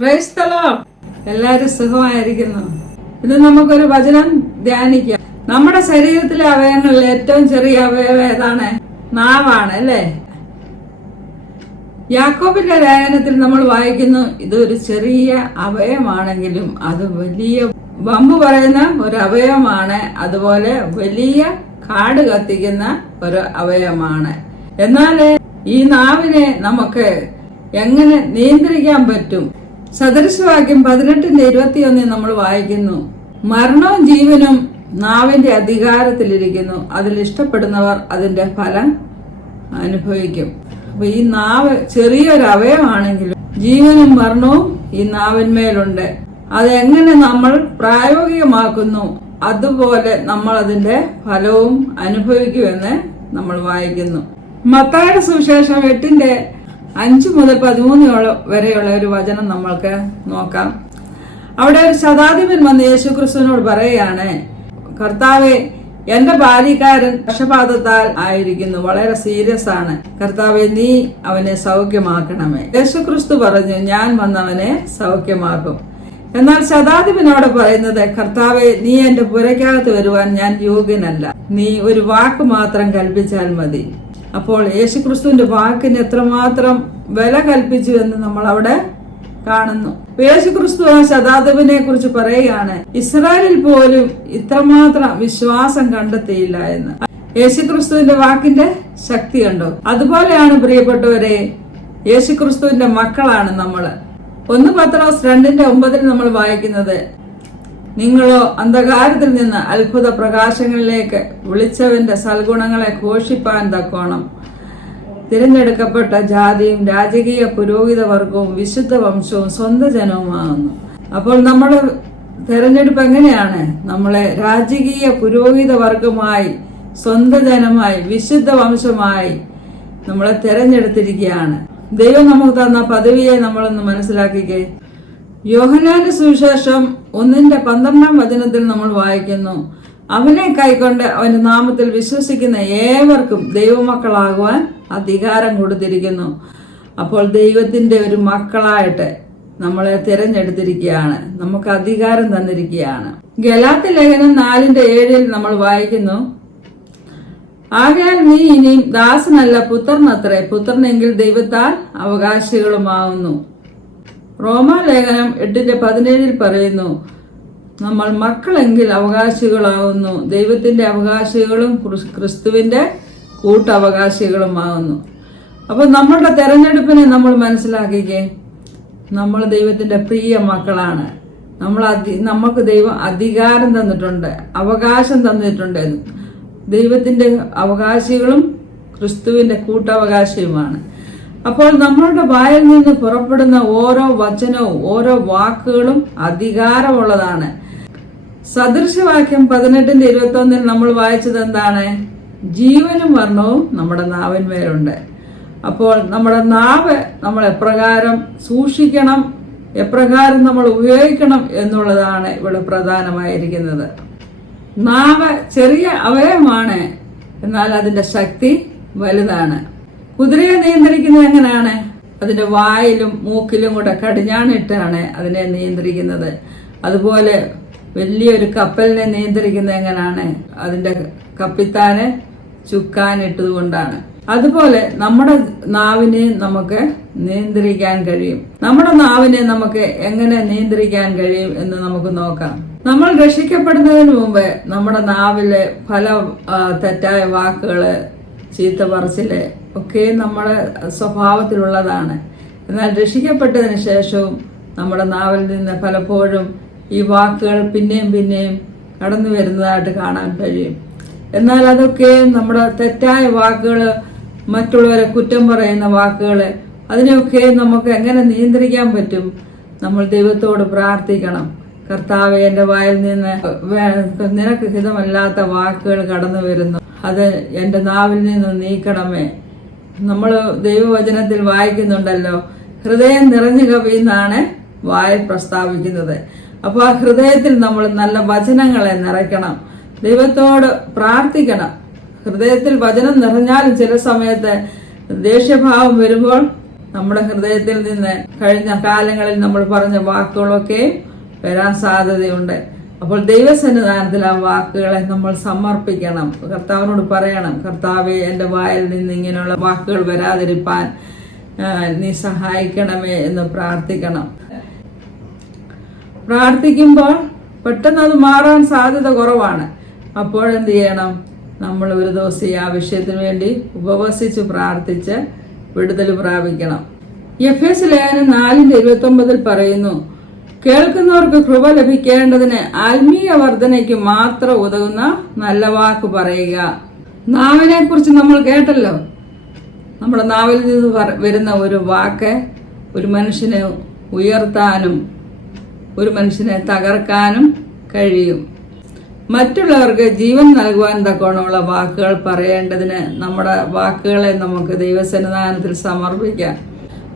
Praise the Lord. എല്ലാവരും സുഖമായിരിക്കുന്നു. ഇന്ന് നമുക്കൊരു വചനം ധ്യാനിക്കാം. നമ്മുടെ ശരീരത്തിലെ അവയവങ്ങളിൽ ഏറ്റവും ചെറിയ അവയവം ഏതാണ്? നാവാണ് അല്ലേ? യാക്കോബിന്റെ ലേഖനത്തിൽ നമ്മൾ വായിക്കുന്നു, ഇതൊരു ചെറിയ അവയവമാണെങ്കിലും അത് വലിയ വമ്പ് പറയുന്ന ഒരു അവയവമാണ്. അതുപോലെ വലിയ കാട് കത്തിക്കുന്ന ഒരു അവയവമാണ്. എന്നാൽ ഈ നാവിനെ നമുക്ക് എങ്ങനെ നിയന്ത്രിക്കാൻ പറ്റും? സദൃശവാക്യം 18:21 നമ്മൾ വായിക്കുന്നു, മരണവും ജീവനും നാവിന്റെ അധികാരത്തിലിരിക്കുന്നു, അതിൽ ഇഷ്ടപ്പെടുന്നവർ അതിന്റെ ഫലം അനുഭവിക്കും. അപ്പൊ ഈ നാവ് ചെറിയൊരു അവയവമാണെങ്കിലും ജീവനും മരണവും ഈ നാവിന്മേലുണ്ട്. അതെങ്ങനെ നമ്മൾ പ്രായോഗികമാക്കുന്നു, അതുപോലെ നമ്മൾ അതിന്റെ ഫലവും അനുഭവിക്കുമെന്ന് നമ്മൾ വായിക്കുന്നു. മത്തായിയുടെ സുവിശേഷം 8:5 മുതൽ 13 വരെയുള്ള ഒരു വചനം നമ്മൾക്ക് നോക്കാം. അവിടെ ഒരു ശതാധിപൻ വന്ന് യേശുക്രിസ്തുവിനോട് പറയുകയാണ്, കർത്താവെ, എന്റെ ബാല്യക്കാരൻ പക്ഷപാതത്താൽ ആയിരിക്കുന്നു, വളരെ സീരിയസ് ആണ്. കർത്താവെ, നീ അവനെ സൗഖ്യമാക്കണമേ. യേശുക്രിസ്തു പറഞ്ഞു, ഞാൻ വന്നവനെ സൗഖ്യമാക്കും. എന്നാൽ ശതാധിപനോട് പറയുന്നത്, കർത്താവെ, നീ എന്റെ പുരയ്ക്കകത്ത് വരുവാൻ ഞാൻ യോഗ്യനല്ല, നീ ഒരു വാക്ക് മാത്രം കൽപ്പിച്ചാൽ മതി. അപ്പോൾ യേശുക്രിസ്തുവിന്റെ വാക്കിന് എത്രമാത്രം വില കൽപ്പിച്ചു എന്ന് നമ്മൾ അവിടെ കാണുന്നു. യേശുക്രിസ്തു ആ ശതാധിപനെ കുറിച്ച് പറയുകയാണ്, ഇസ്രായേലിൽ പോലും ഇത്രമാത്രം വിശ്വാസം കണ്ടെത്തിയില്ല എന്ന്. യേശുക്രിസ്തുവിന്റെ വാക്കിന്റെ ശക്തി കണ്ടോ? അതുപോലെയാണ് പ്രിയപ്പെട്ടവരെ, യേശുക്രിസ്തുവിന്റെ മക്കളാണ് നമ്മള്. 1 പത്രോസ് 2:9 നമ്മൾ വായിക്കുന്നത്, നിങ്ങളോ അന്ധകാരത്തിൽ നിന്ന് അത്ഭുത പ്രകാശങ്ങളിലേക്ക് വിളിച്ചവന്റെ സൽഗുണങ്ങളെ ഘോഷിപ്പാൻ തക്കോണം തിരഞ്ഞെടുക്കപ്പെട്ട ജാതിയും രാജകീയ പുരോഹിത വർഗവും വിശുദ്ധ വംശവും സ്വന്തം ജനവുമാകുന്നു. അപ്പോൾ നമ്മുടെ തെരഞ്ഞെടുപ്പ് എങ്ങനെയാണ്? നമ്മളെ രാജകീയ പുരോഹിത വർഗമായി, സ്വന്തം ജനമായി, വിശുദ്ധ വംശമായി നമ്മളെ തെരഞ്ഞെടുത്തിരിക്കുകയാണ്. ദൈവം നമുക്ക് തന്ന പദവിയെ നമ്മളൊന്ന് മനസ്സിലാക്കിക്കേ. യോഹന്നാന്റെ സുവിശേഷം 1:12 നമ്മൾ വായിക്കുന്നു, അവനെ കൈക്കൊണ്ട് അവന്റെ നാമത്തിൽ വിശ്വസിക്കുന്ന ഏവർക്കും ദൈവമക്കളാകുവാൻ അധികാരം കൊടുത്തിരിക്കുന്നു. അപ്പോൾ ദൈവത്തിന്റെ ഒരു മക്കളായിട്ട് നമ്മളെ തിരഞ്ഞെടുത്തിരിക്കുകയാണ്, നമുക്ക് അധികാരം തന്നിരിക്കുകയാണ്. ഗലാത്യ ലേഖനം 4:7 നമ്മൾ വായിക്കുന്നു, ആകയാൽ നീ ഇനിയും ദാസനല്ല പുത്രനത്രേ, പുത്രനെങ്കിൽ ദൈവത്താൽ അവകാശികളുമാവുന്നു. റോമാലേഖനം 8:17 പറയുന്നു, നമ്മൾ മക്കളെങ്കിൽ അവകാശികളാവുന്നു, ദൈവത്തിന്റെ അവകാശികളും ക്രിസ്തുവിന്റെ കൂട്ടവകാശികളുമാവുന്നു. അപ്പൊ നമ്മളുടെ തെരഞ്ഞെടുപ്പിനെ നമ്മൾ മനസ്സിലാക്കിക്കേ. നമ്മൾ ദൈവത്തിന്റെ പ്രിയ മക്കളാണ്. നമുക്ക് ദൈവം അധികാരം തന്നിട്ടുണ്ട്, അവകാശം തന്നിട്ടുണ്ട്. ദൈവത്തിന്റെ അവകാശികളും ക്രിസ്തുവിന്റെ കൂട്ടവകാശിയുമാണ്. അപ്പോൾ നമ്മളുടെ വായിൽ നിന്ന് പുറപ്പെടുന്ന ഓരോ വചനവും ഓരോ വാക്കുകളും അധികാരമുള്ളതാണ്. സദൃശവാക്യം 18:21 നമ്മൾ വായിച്ചത് എന്താണ്? ജീവനും മരണവും നമ്മുടെ നാവിന്മേലുണ്ട്. അപ്പോൾ നമ്മുടെ നാവ് നമ്മൾ എപ്രകാരം സൂക്ഷിക്കണം, എപ്രകാരം നമ്മൾ ഉപയോഗിക്കണം എന്നുള്ളതാണ് ഇവിടെ പ്രധാനമായിരിക്കുന്നത്. നാവ് ചെറിയ അവയവമാണ്, എന്നാൽ അതിന്റെ ശക്തി വലുതാണ്. കുതിരയെ നിയന്ത്രിക്കുന്നത് എങ്ങനെയാണ്? അതിന്റെ വായിലും മൂക്കിലും കൂടെ കടിഞ്ഞാണിട്ടാണ് അതിനെ നിയന്ത്രിക്കുന്നത്. അതുപോലെ വലിയൊരു കപ്പലിനെ നിയന്ത്രിക്കുന്നത് എങ്ങനെയാണ്? അതിന്റെ കപ്പിത്താന് ചുക്കാനിട്ടത് കൊണ്ടാണ്. അതുപോലെ നമ്മുടെ നാവിനെ നമുക്ക് നിയന്ത്രിക്കാൻ കഴിയും. നമ്മുടെ നാവിനെ നമുക്ക് എങ്ങനെ നിയന്ത്രിക്കാൻ കഴിയും എന്ന് നമുക്ക് നോക്കാം. നമ്മൾ രക്ഷിക്കപ്പെടുന്നതിന് മുമ്പ് നമ്മുടെ നാവിലെ പല തെറ്റായ വാക്കുകള്, ചീത്ത പറച്ചില് ഒക്കെ നമ്മുടെ സ്വഭാവത്തിലുള്ളതാണ്. എന്നാൽ രക്ഷിക്കപ്പെട്ടതിന് ശേഷവും നമ്മുടെ നാവിൽ നിന്ന് പലപ്പോഴും ഈ വാക്കുകൾ പിന്നെയും പിന്നെയും കടന്നു വരുന്നതായിട്ട് കാണാൻ കഴിയും. എന്നാൽ അതൊക്കെ നമ്മുടെ തെറ്റായ വാക്കുകള്, മറ്റുള്ളവരെ കുറ്റം പറയുന്ന വാക്കുകള്, അതിനെയൊക്കെ നമുക്ക് എങ്ങനെ നിയന്ത്രിക്കാൻ പറ്റും? നമ്മൾ ദൈവത്തോട് പ്രാർത്ഥിക്കണം. കർത്താവേ, എന്റെ വായിൽ നിന്ന് നിനക്ക് ഹിതമല്ലാത്ത വാക്കുകൾ കടന്നു വരുന്നു, അത് എന്റെ നാവിൽ നിന്ന് നീക്കണമേ. നമ്മൾ ദൈവവചനത്തിൽ വായിക്കുന്നുണ്ടല്ലോ, ഹൃദയം നിറഞ്ഞു കവിയുന്നാണ് വായിൽ പ്രസ്താവിക്കുന്നത്. അപ്പൊ ആ ഹൃദയത്തിൽ നമ്മൾ നല്ല വചനങ്ങളെ നിറയ്ക്കണം, ദൈവത്തോട് പ്രാർത്ഥിക്കണം. ഹൃദയത്തിൽ വചനം നിറഞ്ഞാലും ചില സമയത്ത് ദേഷ്യഭാവം വരുമ്പോൾ നമ്മുടെ ഹൃദയത്തിൽ നിന്ന് കഴിഞ്ഞ കാലങ്ങളിൽ നമ്മൾ പറഞ്ഞ വാക്കുകളൊക്കെ വരാൻ സാധ്യതയുണ്ട്. അപ്പോൾ ദൈവസന്നിധാനത്തിൽ ആ വാക്കുകളെ നമ്മൾ സമർപ്പിക്കണം. കർത്താവിനോട് പറയണം, കർത്താവെ, എൻ്റെ വായിൽ നിന്ന് ഇങ്ങനെയുള്ള വാക്കുകൾ വരാതിരിപ്പാൻ നീ സഹായിക്കണമേ എന്ന് പ്രാർത്ഥിക്കണം. പ്രാർത്ഥിക്കുമ്പോൾ പെട്ടെന്ന് അത് മാറാൻ സാധ്യത കുറവാണ്. അപ്പോഴെന്ത് ചെയ്യണം? നമ്മൾ ഒരു ദിവസം ആ വിഷയത്തിന് വേണ്ടി ഉപവസിച്ച് പ്രാർത്ഥിച്ച് വിടുതൽ പ്രാപിക്കണം. എഫേസ്യ ലേഖനം 4:29 പറയുന്നു, കേൾക്കുന്നവർക്ക് കൃപ ലഭിക്കേണ്ടതിന് ആത്മീയ വർധനയ്ക്ക് മാത്രം ഉതകുന്ന നല്ല വാക്ക് പറയുക. നാവിനെ കുറിച്ച് നമ്മൾ കേട്ടല്ലോ. നമ്മുടെ നാവിൽ നിന്ന് വരുന്ന ഒരു വാക്ക് ഒരു മനുഷ്യനെ ഉയർത്താനും ഒരു മനുഷ്യനെ തകർക്കാനും കഴിയും. മറ്റുള്ളവർക്ക് ജീവൻ നൽകുവാൻ തക്കോണമുള്ള വാക്കുകൾ പറയേണ്ടതിന് നമ്മുടെ വാക്കുകളെ നമുക്ക് ദൈവസന്നിധാനത്തിൽ സമർപ്പിക്കാം.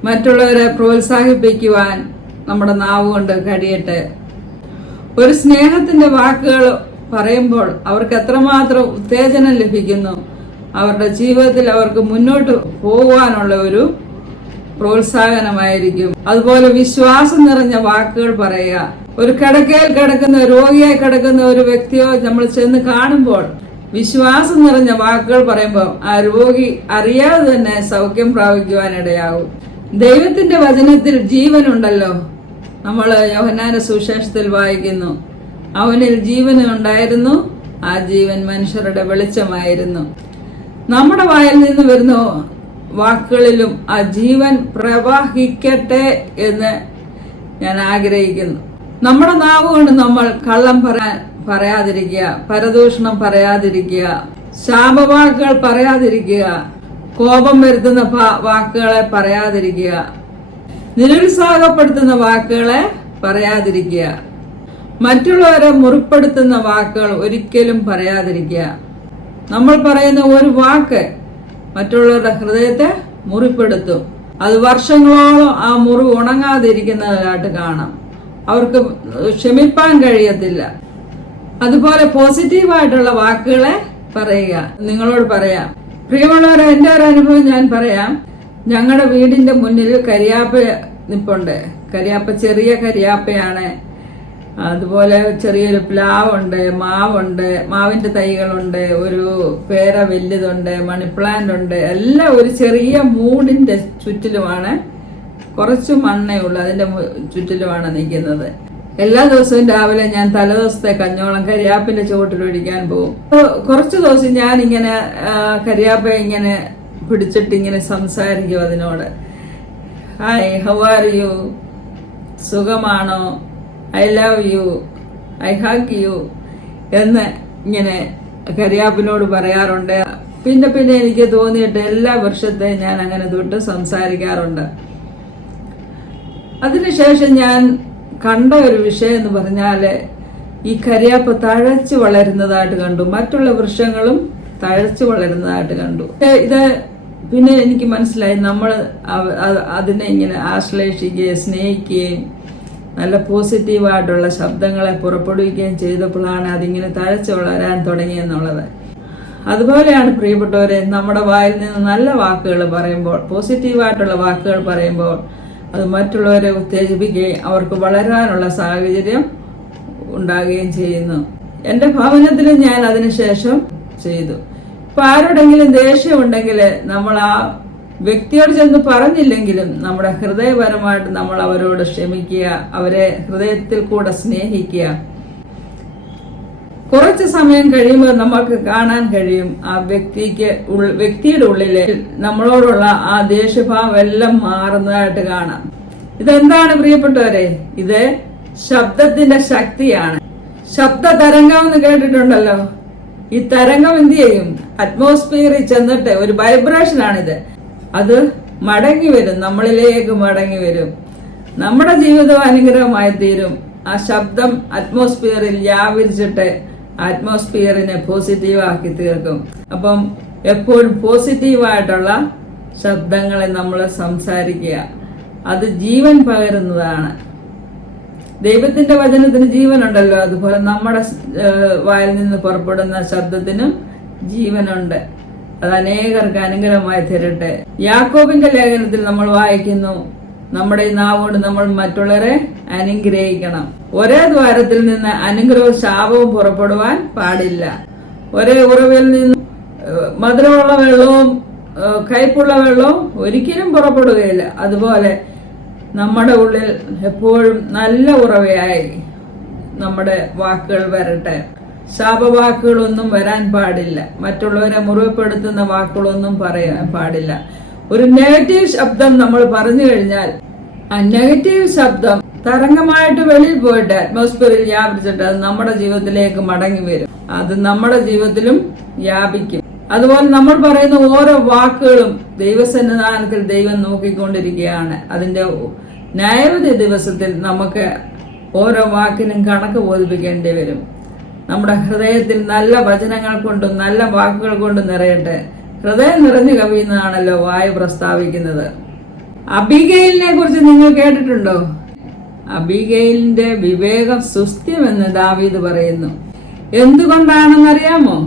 മറ്റുള്ളവരെ പ്രോത്സാഹിപ്പിക്കുവാൻ നമ്മുടെ നാവ് കൊണ്ട് കഴിയട്ടെ. ഒരു സ്നേഹത്തിന്റെ വാക്കുകൾ പറയുമ്പോൾ അവർക്ക് എത്രമാത്രം ഉത്തേജനം ലഭിക്കുന്നു. അവരുടെ ജീവിതത്തിൽ അവർക്ക് മുന്നോട്ട് പോകുവാനുള്ള ഒരു പ്രോത്സാഹനമായിരിക്കും. അതുപോലെ വിശ്വാസം നിറഞ്ഞ വാക്കുകൾ പറയുക. ഒരു കിടക്കയിൽ കിടക്കുന്ന രോഗിയായി കിടക്കുന്ന ഒരു വ്യക്തിയോ നമ്മൾ ചെന്ന് കാണുമ്പോൾ വിശ്വാസം നിറഞ്ഞ വാക്കുകൾ പറയുമ്പോൾ ആ രോഗി അറിയാതെ തന്നെ സൗഖ്യം പ്രാപിക്കുവാനിടയാകും. ദൈവത്തിന്റെ വചനത്തിൽ ജീവനുണ്ടല്ലോ. നമ്മൾ യോഹന്നാന്റെ സുവിശേഷത്തിൽ വായിക്കുന്നു, അവനിൽ ജീവൻ ഉണ്ടായിരുന്നു, ആ ജീവൻ മനുഷ്യരുടെ വെളിച്ചമായിരുന്നു. നമ്മുടെ വായിൽ നിന്ന് വരുന്ന വാക്കുകളിലും ആ ജീവൻ പ്രവഹിക്കട്ടെ എന്ന് ഞാൻ ആഗ്രഹിക്കുന്നു. നമ്മുടെ നാവ് കൊണ്ട് നമ്മൾ കള്ളം പറയാതിരിക്കുക, പരദൂഷണം പറയാതിരിക്കുക, ശാപവാക്കുകൾ പറയാതിരിക്കുക, കോപം വരുത്തുന്ന വാക്കുകളെ പറയാതിരിക്കുക, നിരുത്സാഹപ്പെടുത്തുന്ന വാക്കുകളെ പറയാതിരിക്കുക, മറ്റുള്ളവരെ മുറിപ്പെടുത്തുന്ന വാക്കുകൾ ഒരിക്കലും പറയാതിരിക്കുക. നമ്മൾ പറയുന്ന ഒരു വാക്ക് മറ്റുള്ളവരുടെ ഹൃദയത്തെ മുറിപ്പെടുത്തും. അത് വർഷങ്ങളോളം ആ മുറിവ് ഉണങ്ങാതിരിക്കുന്നതായിട്ട് കാണാം. അവർക്ക് ക്ഷമിപ്പാൻ കഴിയത്തില്ല. അതുപോലെ പോസിറ്റീവായിട്ടുള്ള വാക്കുകളെ പറയുക. നിങ്ങളോട് പറയാം, പ്രിയമുള്ളവരെ, എൻ്റെ ഒരു അനുഭവം ഞാൻ പറയാം. ഞങ്ങളുടെ വീടിന്റെ മുന്നിൽ കരിയാപ്പ നിപ്പുണ്ട്. കരിയാപ്പ ചെറിയ കരിയാപ്പയാണ്. അതുപോലെ ചെറിയൊരു പ്ലാവുണ്ട്, മാവുണ്ട്, മാവിന്റെ തൈകളുണ്ട്, ഒരു പേര വലുതുണ്ട്, മണിപ്ലാന്റ് ഉണ്ട്. എല്ലാം ഒരു ചെറിയ മൂടിന്റെ ചുറ്റിലുമാണ്. കുറച്ച് മണ്ണേ ഉള്ളൂ, അതിന്റെ ചുറ്റിലുമാണ് നിൽക്കുന്നത്. എല്ലാ ദിവസവും രാവിലെ ഞാൻ തലേദിവസത്തെ കഞ്ഞോളം കരിയാപ്പിന്റെ ചുവട്ടിലൊഴിക്കാൻ പോകും. കുറച്ചു ദിവസം ഞാൻ ഇങ്ങനെ കരിയാപ്പ ഇങ്ങനെ പിടിച്ചിട്ട് ഇങ്ങനെ സംസാരിക്കും അതിനോട്. ഹായ്, ഹൗ ആർ യു, സുഖമാണോ, I love you, I hug you എന്ന് ഇങ്ങനെ കരിയാപ്പിനോട് പറയാറുണ്ട്. പിന്നെ എനിക്ക് തോന്നിയിട്ട് എല്ലാ വർഷത്തെയും ഞാൻ അങ്ങനെ തൊട്ട് സംസാരിക്കാറുണ്ട്. അതിനുശേഷം ഞാൻ കണ്ട ഒരു വിഷയം എന്ന് പറഞ്ഞാല് ഈ കരിയാപ്പ് തഴച്ചു വളരുന്നതായിട്ട് കണ്ടു. മറ്റുള്ള വൃക്ഷങ്ങളും തഴച്ചു വളരുന്നതായിട്ട് കണ്ടു. ഇത് പിന്നെ എനിക്ക് മനസ്സിലായി, നമ്മൾ അതിനെ ഇങ്ങനെ ആശ്ലേഷിക്കുകയും സ്നേഹിക്കുകയും നല്ല പോസിറ്റീവായിട്ടുള്ള ശബ്ദങ്ങളെ പുറപ്പെടുവിക്കുകയും ചെയ്തപ്പോഴാണ് അതിങ്ങനെ തഴച്ചു വളരാൻ തുടങ്ങിയെന്നുള്ളത്. അതുപോലെയാണ് പ്രിയപ്പെട്ടവരെ, നമ്മുടെ വായിൽ നിന്ന് നല്ല വാക്കുകൾ പറയുമ്പോൾ, പോസിറ്റീവായിട്ടുള്ള വാക്കുകൾ പറയുമ്പോൾ അത് മറ്റുള്ളവരെ ഉത്തേജിപ്പിക്കുകയും അവർക്ക് വളരാനുള്ള സാഹചര്യം ഉണ്ടാകുകയും ചെയ്യുന്നു. എൻ്റെ ഭവനത്തിൽ ഞാൻ അതിനുശേഷം ചെയ്തു. ഇപ്പൊ ആരോടെങ്കിലും ദേഷ്യമുണ്ടെങ്കിൽ നമ്മൾ ആ വ്യക്തിയോട് ചെന്ന് പറഞ്ഞില്ലെങ്കിലും നമ്മുടെ ഹൃദയപരമായിട്ട് നമ്മൾ അവരോട് ക്ഷമിക്കുക, അവരെ ഹൃദയത്തിൽ കൂടെ സ്നേഹിക്കുക. കുറച്ച് സമയം കഴിയുമ്പോൾ നമുക്ക് കാണാൻ കഴിയും ആ വ്യക്തിയുടെ ഉള്ളിലെ നമ്മളോടുള്ള ആ ദേഷ്യഭാവം എല്ലാം മാറുന്നതായിട്ട് കാണാം. ഇതെന്താണ് പ്രിയപ്പെട്ടവരെ? ഇത് ശബ്ദത്തിന്റെ ശക്തിയാണ്. ശബ്ദ തരംഗം എന്ന് കേട്ടിട്ടുണ്ടല്ലോ. ഈ തരംഗം എന്ത് ചെയ്യും? അറ്റ്മോസ്ഫിയറിൽ ചെന്നിട്ട് ഒരു വൈബ്രേഷനാണിത്. അത് മടങ്ങി വരും, നമ്മളിലേക്ക് മടങ്ങി വരും. നമ്മുടെ ജീവിതം അനുഗ്രഹമായി തീരും. ആ ശബ്ദം അറ്റ്മോസ്ഫിയറിൽ വ്യാപരിച്ചിട്ട് അറ്റ്മോസ്ഫിയറിനെ പോസിറ്റീവ് ആക്കി തീർക്കും. അപ്പം എപ്പോഴും പോസിറ്റീവായിട്ടുള്ള ശബ്ദങ്ങളെ നമ്മൾ സംസാരിക്കുക. അത് ജീവൻ പകരുന്നതാണ്. ദൈവത്തിന്റെ വചനത്തിന് ജീവനുണ്ടല്ലോ, അതുപോലെ നമ്മുടെ വായിൽ നിന്ന് പുറപ്പെടുന്ന ശബ്ദത്തിനും ജീവനുണ്ട്. അത് അനേകർക്ക് അനുഗ്രഹമായി തീരട്ടെ. യാക്കോബിന്റെ ലേഖനത്തിൽ നമ്മൾ വായിക്കുന്നു, നമ്മുടെ ഈ നാവുകൊണ്ട് നമ്മൾ മറ്റുള്ളവരെ അനുഗ്രഹിക്കണം. ഒരേ ദ്വാരത്തിൽ നിന്ന് അനുഗ്രഹവും ശാപവും പുറപ്പെടുവാൻ പാടില്ല. ഒരേ ഉറവിൽ നിന്ന് മധുരമുള്ള വെള്ളവും കയ്പുള്ള വെള്ളവും ഒരിക്കലും പുറപ്പെടുകയില്ല. അതുപോലെ നമ്മുടെ ഉള്ളിൽ എപ്പോഴും നല്ല ഉറവയായി നമ്മുടെ വാക്കുകൾ വരട്ടെ. ശാപവാക്കുകളൊന്നും വരാൻ പാടില്ല. മറ്റുള്ളവരെ മുറിവുപ്പെടുത്തുന്ന വാക്കുകളൊന്നും പറയാൻ പാടില്ല. ഒരു നെഗറ്റീവ് ശബ്ദം നമ്മൾ പറഞ്ഞു കഴിഞ്ഞാൽ ആ നെഗറ്റീവ് ശബ്ദം തരംഗമായിട്ട് വെളിയിൽ പോയിട്ട് അറ്റ്മോസ്ഫിയറിൽ വ്യാപിച്ചിട്ട് അത് നമ്മുടെ ജീവിതത്തിലേക്ക് മടങ്ങി വരും. അത് നമ്മുടെ ജീവിതത്തിലും വ്യാപിക്കും. അതുപോലെ നമ്മൾ പറയുന്ന ഓരോ വാക്കുകളും ദൈവസന്നിധാനത്തിൽ ദൈവം നോക്കിക്കൊണ്ടിരിക്കുകയാണ്. അതിന്റെ ന്യായവിധി ദിവസത്തിൽ നമുക്ക് ഓരോ വാക്കിനും കണക്ക് ബോധിപ്പിക്കേണ്ടി വരും. നമ്മുടെ ഹൃദയത്തിൽ നല്ല വചനങ്ങൾ കൊണ്ടും നല്ല വാക്കുകൾ കൊണ്ടും നിറയട്ടെ. ഹൃദയം നിറഞ്ഞു കവിയുന്നതാണല്ലോ വായു പ്രസ്താവിക്കുന്നത്. അബിഗയിലിനെ കുറിച്ച് നിങ്ങൾ കേട്ടിട്ടുണ്ടോ? അബിഗയിലിന്റെ വിവേകം സുസ്ഥ്യമെന്ന് ദാവീദ് പറയുന്നു. എന്തുകൊണ്ടാണെന്നറിയാമോ?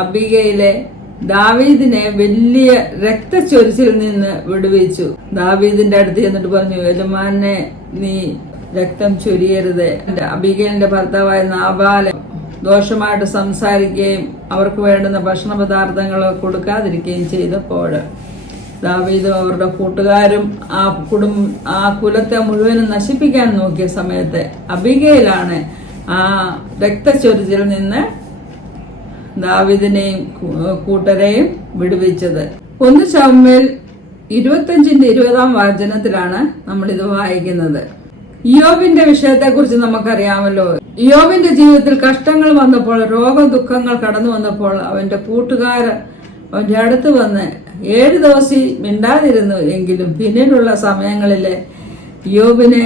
അബിഗയിലെ ദാവീദിനെ വലിയ രക്തച്ചൊരിച്ചിൽ നിന്ന് വിടുവിച്ചു. ദാവീദിന്റെ അടുത്ത് ചെന്നിട്ട് പറഞ്ഞു, യജമാനെ നീ രക്തം ചൊരിയരുത്. അബിഗയിലിന്റെ ഭർത്താവായ നാബാല് ദോഷമായിട്ട് സംസാരിക്കുകയും അവർക്ക് വേണ്ടുന്ന ഭക്ഷണ പദാർത്ഥങ്ങൾ കൊടുക്കാതിരിക്കുകയും ചെയ്തപ്പോൾ ദാവീദും അവരുടെ കൂട്ടുകാരും ആ കുലത്തെ മുഴുവനും നശിപ്പിക്കാൻ നോക്കിയ സമയത്ത് അബിഗയിലാണ് ആ രക്തച്ചൊരിച്ചിൽ നിന്ന് ദാവീദിനെയും കൂട്ടരെയും വിടുവിച്ചത്. 1 ശമൂവേൽ 25:20 വചനത്തിലാണ് നമ്മൾ ഇത് വായിക്കുന്നത്. ഇയ്യോബിന്റെ വിഷയത്തെ കുറിച്ച് നമുക്കറിയാമല്ലോ. ഇയ്യോബിന്റെ ജീവിതത്തിൽ കഷ്ടങ്ങൾ വന്നപ്പോൾ, രോഗദുഃഖങ്ങൾ കടന്നു വന്നപ്പോൾ അവന്റെ കൂട്ടുകാർ അവന്റെ അടുത്ത് വന്ന് 7 ദിവസം മിണ്ടാതിരുന്നു. എങ്കിലും പിന്നീടുള്ള സമയങ്ങളില് ഇയ്യോബിനെ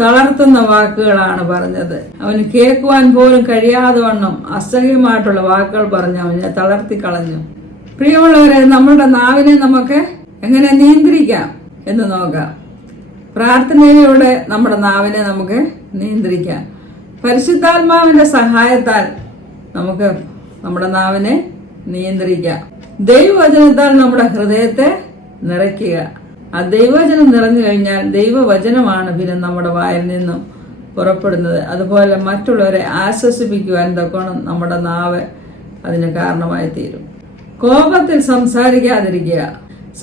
തളർത്തുന്ന വാക്കുകളാണ് പറഞ്ഞത്. അവന് കേൾക്കുവാൻ പോലും കഴിയാതെ വണ്ണം അസഹ്യമായിട്ടുള്ള വാക്കുകൾ പറഞ്ഞ് അവനെ തളർത്തി കളഞ്ഞു. പ്രിയമുള്ളവരെ, നമ്മളുടെ നാവിനെ നമുക്ക് എങ്ങനെ നിയന്ത്രിക്കാം എന്ന് നോക്കാം. പ്രാർത്ഥനയിലൂടെ നമ്മുടെ നാവിനെ നമുക്ക് നിയന്ത്രിക്കാം. പരിശുദ്ധാത്മാവിന്റെ സഹായത്താൽ നമുക്ക് നമ്മുടെ നാവിനെ നിയന്ത്രിക്കാം. ദൈവവചനത്താൽ നമ്മുടെ ഹൃദയത്തെ നിറയ്ക്കുക. ആ ദൈവവചനം നിറഞ്ഞു കഴിഞ്ഞാൽ ദൈവവചനമാണ് പിന്നെ നമ്മുടെ വായിൽ നിന്നും പുറപ്പെടുന്നത്. അതുപോലെ മറ്റുള്ളവരെ ആശ്വസിപ്പിക്കുവാൻ തക്കോണം നമ്മുടെ നാവ് അതിന് കാരണമായി തീരും. കോപത്തിൽ സംസാരിക്കാതിരിക്കുക.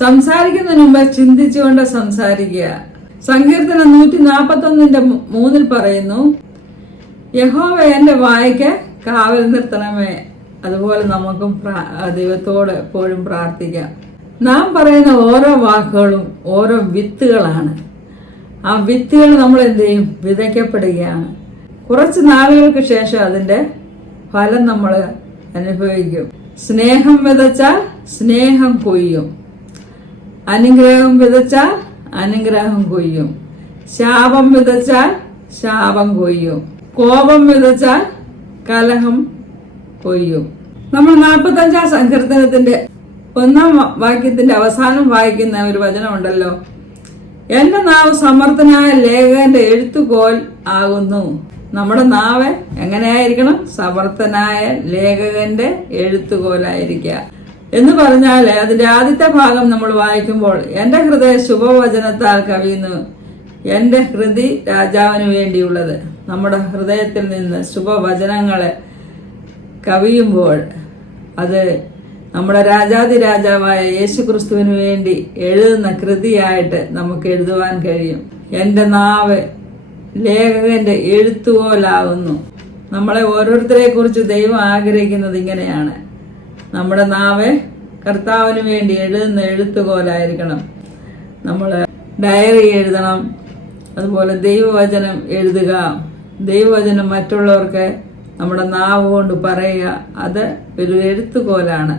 സംസാരിക്കുന്നതിന് മുമ്പ് ചിന്തിച്ചുകൊണ്ട് സംസാരിക്കുക. സങ്കീർത്തനം 141:3 പറയുന്നു, യഹോവ എന്റെ വായ്ക്ക് കാവൽ നിർത്തണമേ. അതുപോലെ നമുക്കും ദൈവത്തോട് എപ്പോഴും പ്രാർത്ഥിക്കാം. നാം പറയുന്ന ഓരോ വാക്കുകളും ഓരോ വിത്തുകളാണ്. ആ വിത്തുകൾ നമ്മൾ എന്ത് ചെയ്യും? വിതയ്ക്കപ്പെടുകയാണ്. കുറച്ച് നാളുകൾക്ക് ശേഷം അതിന്റെ ഫലം നമ്മൾ അനുഭവിക്കും. സ്നേഹം വിതച്ചാൽ സ്നേഹം കൊയ്യും. അനുഗ്രഹം വിതച്ചാൽ അനുഗ്രഹം കൊയ്യും. ശാപം വിതച്ചാൽ ശാപം കൊയ്യും. കോപം വിതച്ചാൽ കലഹം കൊയ്യും. നമ്മൾ 45-ാം സങ്കീർത്തനത്തിന്റെ 1-ാം വാക്യത്തിന്റെ അവസാനം വായിക്കുന്ന ഒരു വചനമുണ്ടല്ലോ, എന്റെ നാവ് സമർത്ഥനായ ലേഖകന്റെ എഴുത്തുകോൽ ആകുന്നു. നമ്മുടെ നാവ് എങ്ങനെയായിരിക്കണം? സമർത്ഥനായ ലേഖകന്റെ എഴുത്തുകോലായിരിക്കുക എന്ന് പറഞ്ഞാൽ അതിന്റെ ആദ്യത്തെ ഭാഗം നമ്മൾ വായിക്കുമ്പോൾ, എന്റെ ഹൃദയ ശുഭവചനത്താൽ കവിയുന്നു, എന്റെ ഹൃദി രാജാവിന് വേണ്ടിയുള്ളത്. നമ്മുടെ ഹൃദയത്തിൽ നിന്ന് ശുഭവചനങ്ങളെ കവിയുമ്പോൾ അത് നമ്മുടെ രാജാതിരാജാവായ യേശുക്രിസ്തുവിന് വേണ്ടി എഴുതുന്ന കൃതിയായിട്ട് നമുക്ക് എഴുതുവാൻ കഴിയും. എൻ്റെ നാവ് ലേഖകന്റെ എഴുത്തുകോലാകുന്നു. നമ്മളെ ഓരോരുത്തരെ കുറിച്ച് ദൈവം ആഗ്രഹിക്കുന്നത് ഇങ്ങനെയാണ്. നമ്മുടെ നാവ് കർത്താവിന് വേണ്ടി എഴുതുന്ന എഴുത്തുകോലായിരിക്കണം. നമ്മൾ ഡയറി എഴുതണം. അതുപോലെ ദൈവവചനം എഴുതുക. ദൈവവചനം മറ്റുള്ളവർക്ക് നമ്മുടെ നാവ് കൊണ്ട് പറയുക. അത് ഒരു എഴുത്തുകോലാണ്.